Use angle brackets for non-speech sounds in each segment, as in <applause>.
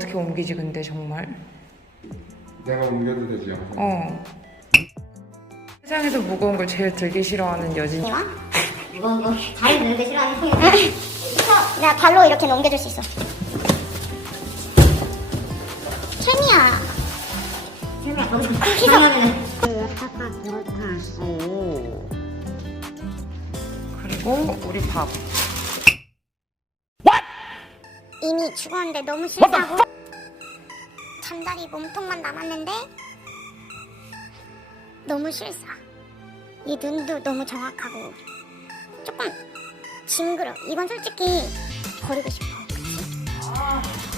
어떻게 옮기지 근데 정말? 내가 옮겨도 되지 않아? 어. 세상에서 무거운 걸 제일 들기 싫어하는 여진. 이와 무거운 거 다리 드는데 싫어하는 형이 이거 내가 발로 이렇게 넘겨줄 수 있어 최미야 최미야 거기서 피서 그리고 우리 밥. 이미 죽었는데 너무 싫다고? 잠자리 몸통만 남았는데? 너무 싫사 이 눈도 너무 정확하고. 조금 징그러. 이건 솔직히 버리고 싶어. 그치?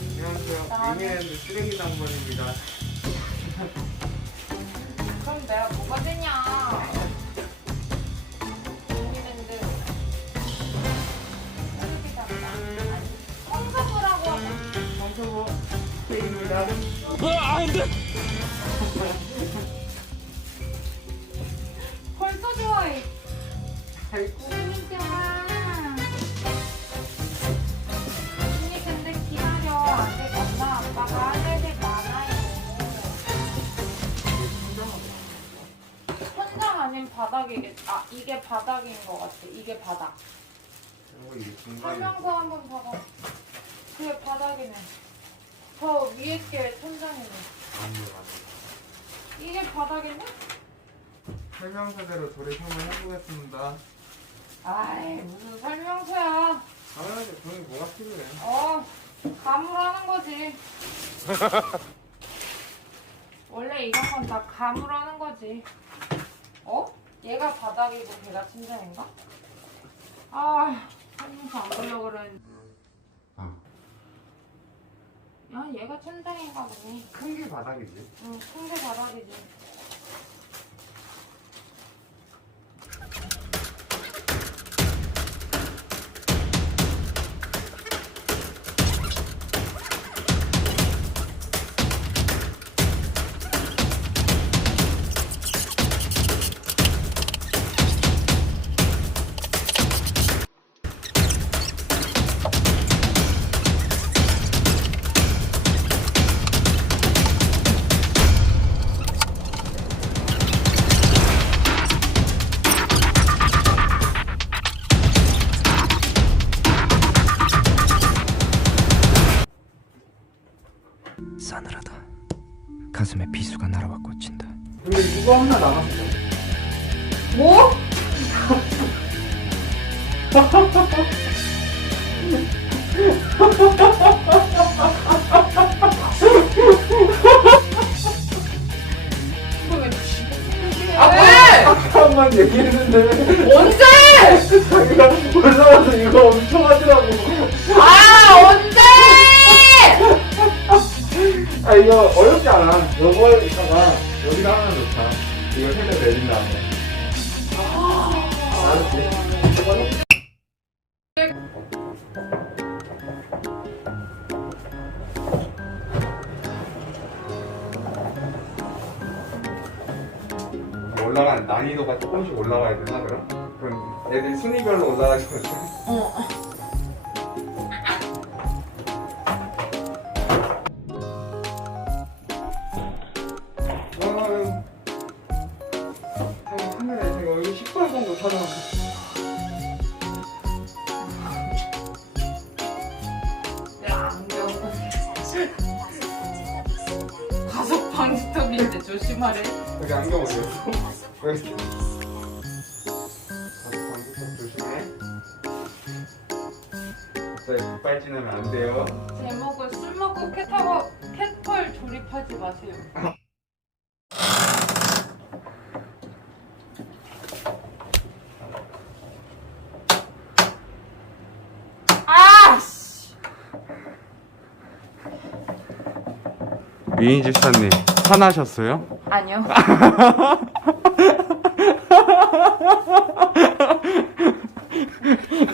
안녕하세요 미미랜드 쓰레기 장본입니다 그럼 내가 뭐가 되냐? 미니랜드 쓰레기장이다. 아니, 청소부라고 하고 청소부 쓰레기입니다 벌써 바닥이겠. 아 이게 바닥인 것 같아. 이게 바닥. 이게 중간에 설명서 한번 봐봐. 그게 바닥이네. 저 위에 게 천장이네. 이게 바닥이네? 설명서대로 조립 한번 해보겠습니다 아이 무슨 설명서야. 당연하지 돈이 뭐가 필요해 어 감으라는 거지. <laughs> 원래 이런 건 다 감으라는 거지. 어? 얘가 바닥이고 걔가 천장인가? 아 설명서 안 보려고 그랬는데. 아. 야 얘가 천장인가 보네. 큰 게 바닥이지 응, 큰 게 바닥이지. 가슴에 비수가 날아와 꽂힌다. 근데 이거 하나 남았어 뭐? <laughs> 아 왜? 잠깐만 얘 했는데 언제? 자기가 올라와서 이거 엄청 하더라고. 아 이거 어렵지 않아. 요거 이따가 여기다 하면 좋다. 이거 세대 내린 다음에. 알았지. 올라간 난이도가 조금씩 올라가야 되나 그럼? 그럼 애들 순위별로 올라가지고 어. 여기 10분 정도 안경은 가속 방지턱인데 조심하래. 여기 안경 어디 있어? 여기 있어. 방구석 조심해. 갑자기 급발 지나면 안 돼요. 제목은 술 먹고 캣타워 캣펄 조립하지 마세요. 아! 씨. 미인 집사님 화나셨어요? 아니요. <laughs>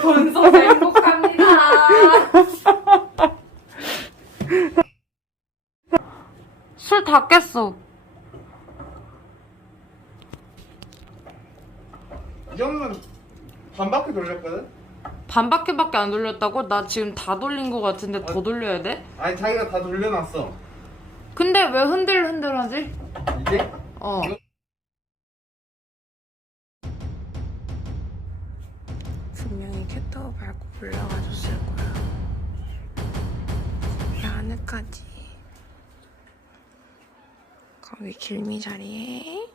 본소서 행복합니다. 술 다 깼어. 이 정도면 반 바퀴 돌렸거든? 반바퀴밖에 안 돌렸다고? 나 지금 다 돌린 것 같은데 더 돌려야 돼? 아니 자기가 다 돌려놨어. 근데 왜 흔들흔들하지? 이게? 어. 분명히 캣타워 밟고 올라가줬을 거야. 이 안에까지. 거기 길미 자리에